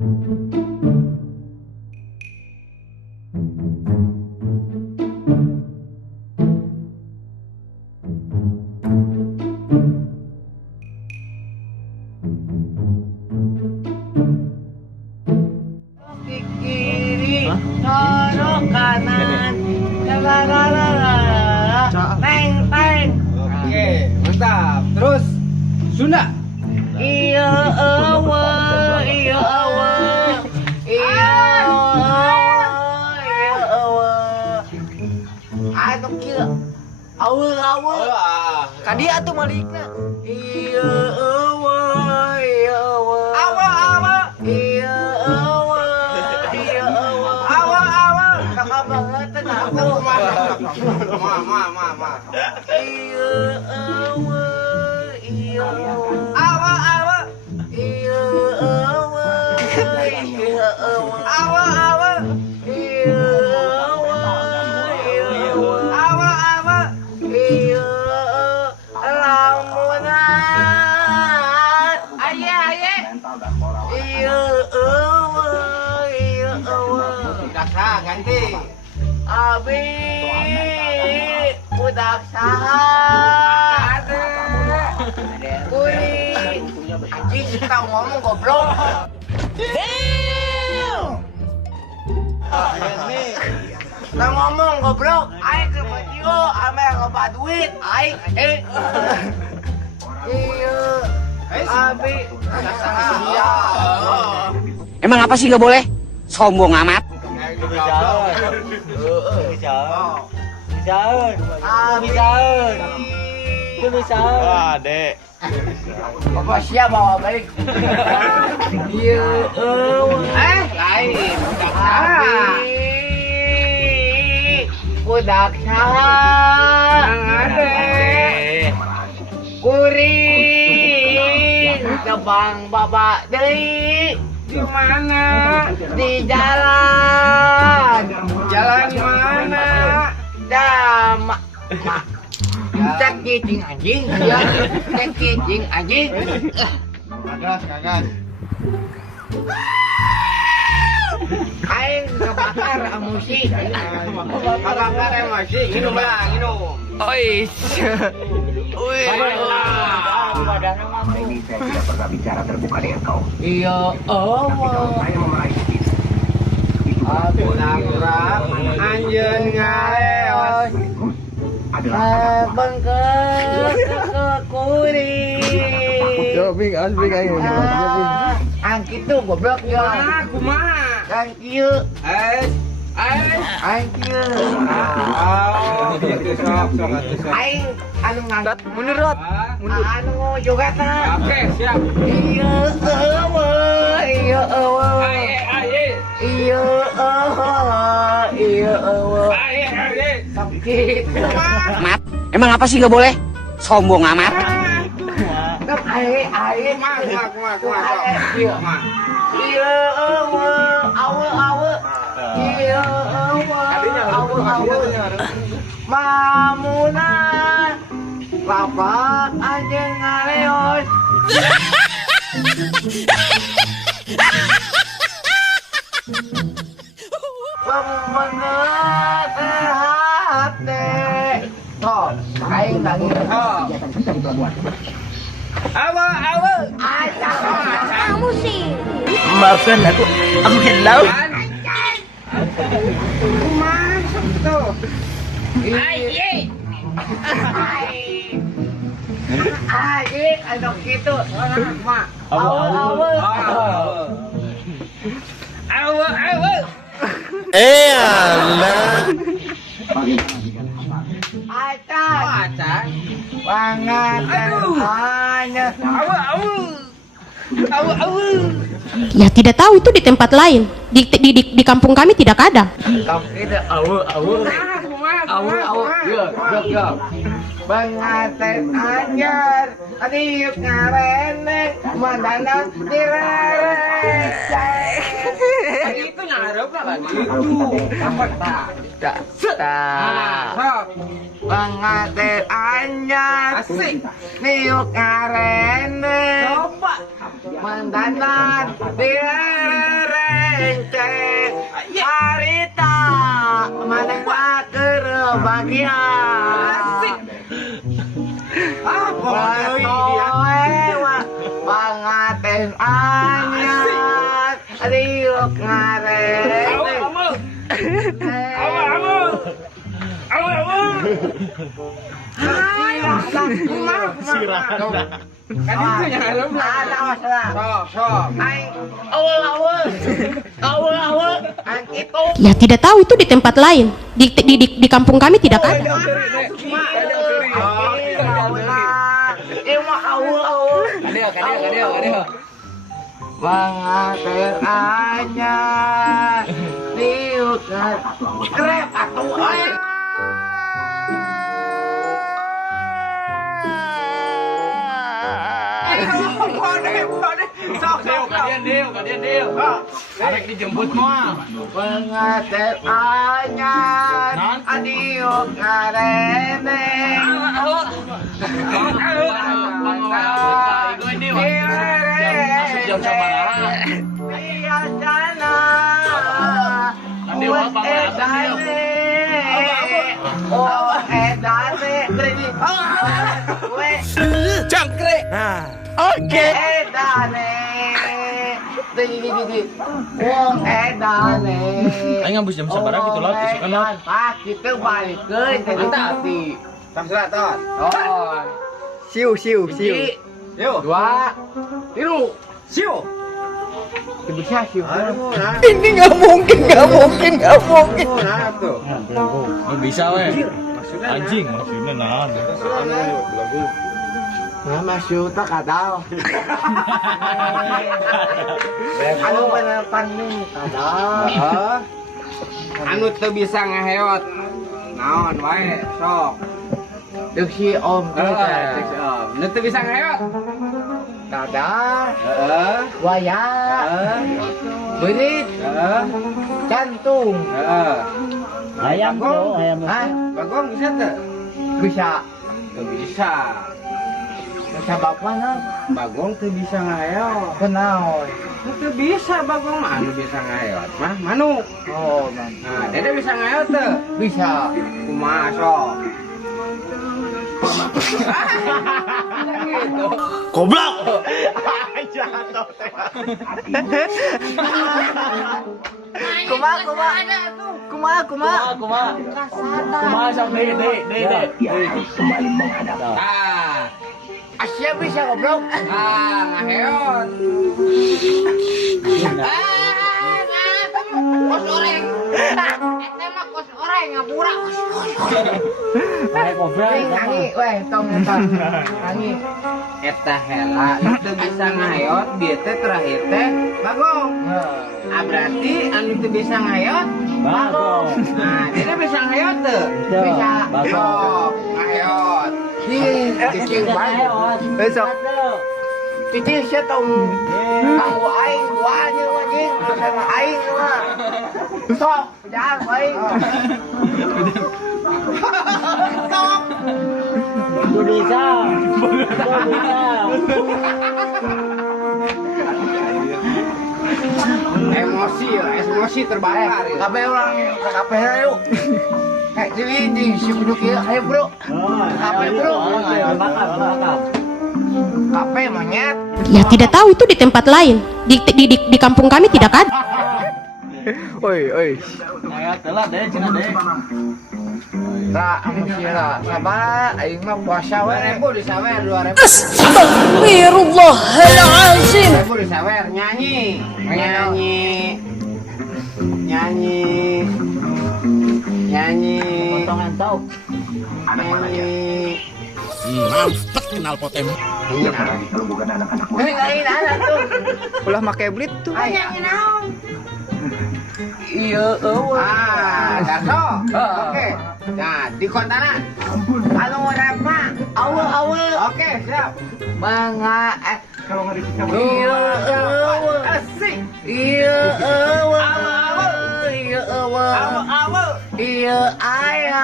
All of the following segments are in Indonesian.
Kiri, dorong kanan, teng teng. Oke, mantap. Terus Sunda. Iya awa, iya awa, iya awa. Aduh kira, awa. Kadi atuh malikna. Iya awa, iya awa. Awa. Iya awa, iya awa. Awa. Kakak banget aku. Ma. Iya awa, iya awa. Awa. Iya awa, iya awa. Awa. Iya awa, iya awa. Awa. Iya lamunan. Aye. Iya awa, iya awa. Daksa ganti. Abi budak saha Kuri anjing kita ngomong goblok. Kita ngomong goblok. Aing ke video ame loba duit. Aing iya. Abi budak saha. Emang apa sih nggak boleh? Sombong amat. Bisa. Wah, Dek. Bapak siap bawa balik. Iya, lain. Budak saha. Kuring kebang babak deui. Di mana? Di jalan. Jalan mana? Dama. Cek kicing anjing. Ya. Cek kicing anjing. Kagas. Aing kebakar emosi. Kebakar emosi. Minum. Ois. Ini saya tidak pernah bicara terbuka dengan kau. Iya, Saya memarahi Abi Kurang anjeun ngareos. adalah bengkel ke kuring. Yo, Bing, asbing aing. Ang kitu goblok ya. Kumaha? Thank you. Thank you. Oh, gitu sok. Aing anu ngangkat Mundur, Rot. anu joget na. Oke, siap. Iya eueuh, iya eueuh. Iya eueuh. Sakit. Amat. Emang apa sih nggak boleh? Sombong amat. Cấp ai Kumaha. Iya eueuh, eueuh. Iya eueuh. Mamuna lapak aja ngaleos. Pemenget hati. Toh, aing lagi. kegiatan kita di pelabuhan. Awa. Kamu sih. Maafkan aku hilau. Masuk tuh. Aye, anak gitu. Mak. Awa. Alah. Acan. Pangan. Hanya. Awa. Ya tidak tahu itu di tempat lain. Di kampung kami tidak ada. Kamu itu Yo. Pengantin anjar, adiuk ngarene, mandana direre. Itu ngarep lah lagi. Pengantin anjar, Asik. niuk ngarene, mandana direre. ceng harita manehna keur bahagia. Pangaten anyar riuk ngareng. Kan itu yang harus sok. Awal itu. Ya tidak tahu itu di tempat lain. Di kampung kami tidak ada. Pangaten anyar riuk krep atuh. Kalian deal. Arek dijemput mah. Pengaten anyar adiuk ngareneng. Biasana buat edane. Oh edane Jangkrik. Oke. Edane. Wong edane. Aing ngabus jam sabaraha gitu lah, isu kan lah. Pak, kita balik ke tadi. Samsela ton. Oh. Siu. Yuk. 2 3 Siu. bisa sih. Aduh, nah. Ini nggak mungkin. Nah, tuh. Nggak bisa weh. Anjing maksudnya nah. Mama syuta kadal. Anu bener pandung kadal. Anu teu bisa ngaheot. Naon wae, sok. Deuk si om Nu teu bisa ngaheot. kadal. Heeh. Waya. Berit. Heeh. Jantung. Heeh. Ayam bro, ayam. Hah? Bagong bisa teu? Bisa. Teu bisa. Bisa bapakna. Bagong teu bisa ngaheot. Kenaon? Teu bisa Bagong mah anu bisa ngaheot mah manuk. Oh, man. Nah, Dede bisa ngaheot teu? Bisa. Kumaha sok? Goblok. Kumaha sok deh. Dia harus kembali menghadap. Asia bisa goblok. Ngaheot. Kos oreng. Eta mah kos oreng ngapura. Nangi, weh, tong nangi. Eta hela teu bisa ngaheot, bieu teh terakhir teh Bagong. Berarti anu teu bisa ngaheot Bagong. Nah, dia bisa ngaheot teu? Bisa. Sok, ngaheot. Cicing bae. Besok. Cicing sia tong kanggo aing duanya anjing, sama aing mah. Sok, jangan bae. Sok. Bisa. Emosi terbakar ya. Kabeh orang kabeh yuk. Kayak di si kudu kieu, ayo bro. Kabeh bro. Kabeh monyet. Ya tidak tahu itu di tempat lain. Di kampung kami tidak ada. Oi. Aya telat deh cenah deh. Ra, emosi ra. Sabar, aing mah puasa we. 2000 disawer 2000. Astagfirullahaladzim. 2000 disawer nyanyi. Potongan tau. Mampet kenal potem. Siapa lagi kalau bukan anak-anak muda? Lain anak tuh. Ulah make blit tuh. Ayang naon? Iya, Darso. Oke. Nah, di kontana. Anu rapa? Awal. Oke, siap. Manga Kalau nggak disikap, Asik. Iya ayah.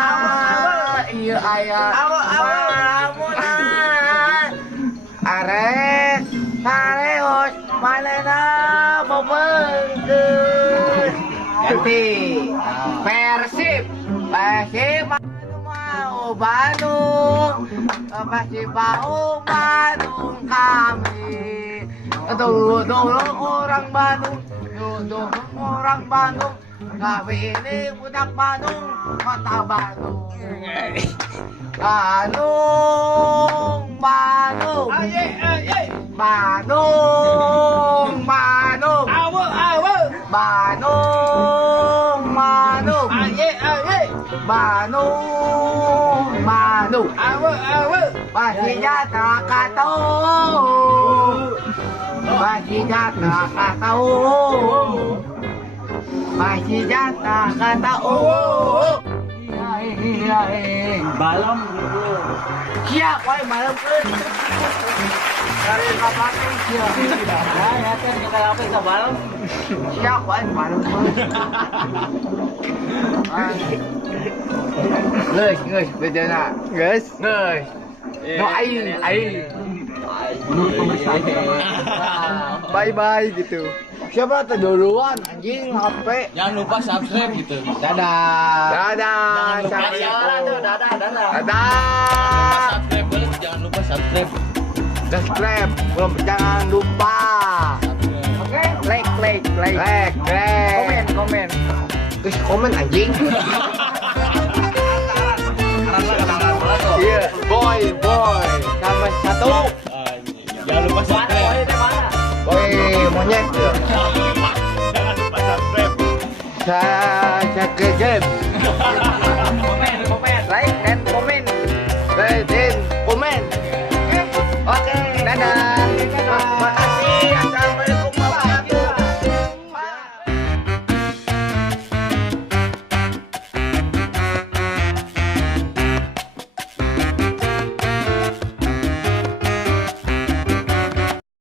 Ares, pareos, manena, bobengkeun. Ganti. Persib. Persib mau Bandung. Persib mau Bandung kami. Dulu orang Bandung. Dulu orang Bandung. Kami ini budak Bandung, kota Bandung. Bandung, Bandung. Bandung, Bandung. Bandung, Bandung. Bandung, Bandung. Persija Krakatau. Persija Krakatau. Persija Krakatau. Balon Siap, woi malam pun. Dari kapan siap? ya kan kita lapis ke balon. Siap, woi malam pun. Guys, beda nak. Guys. Guys. No aing. Bye bye gitu. Siapa terduluan anjing HP. Jangan lupa subscribe gitu. Dadah. Dadah. Jangan lupa subscribe. Subscribe. Belum jangan lupa. Oke, like. Komen. Terus komen anjing. Iya, boy. Sama satu. Jangan lupa subscribe. Boy, monyet. Jangan lupa subscribe. Saya ke game. Komen. Like dan komen. Like dan komen. Oke, dadah.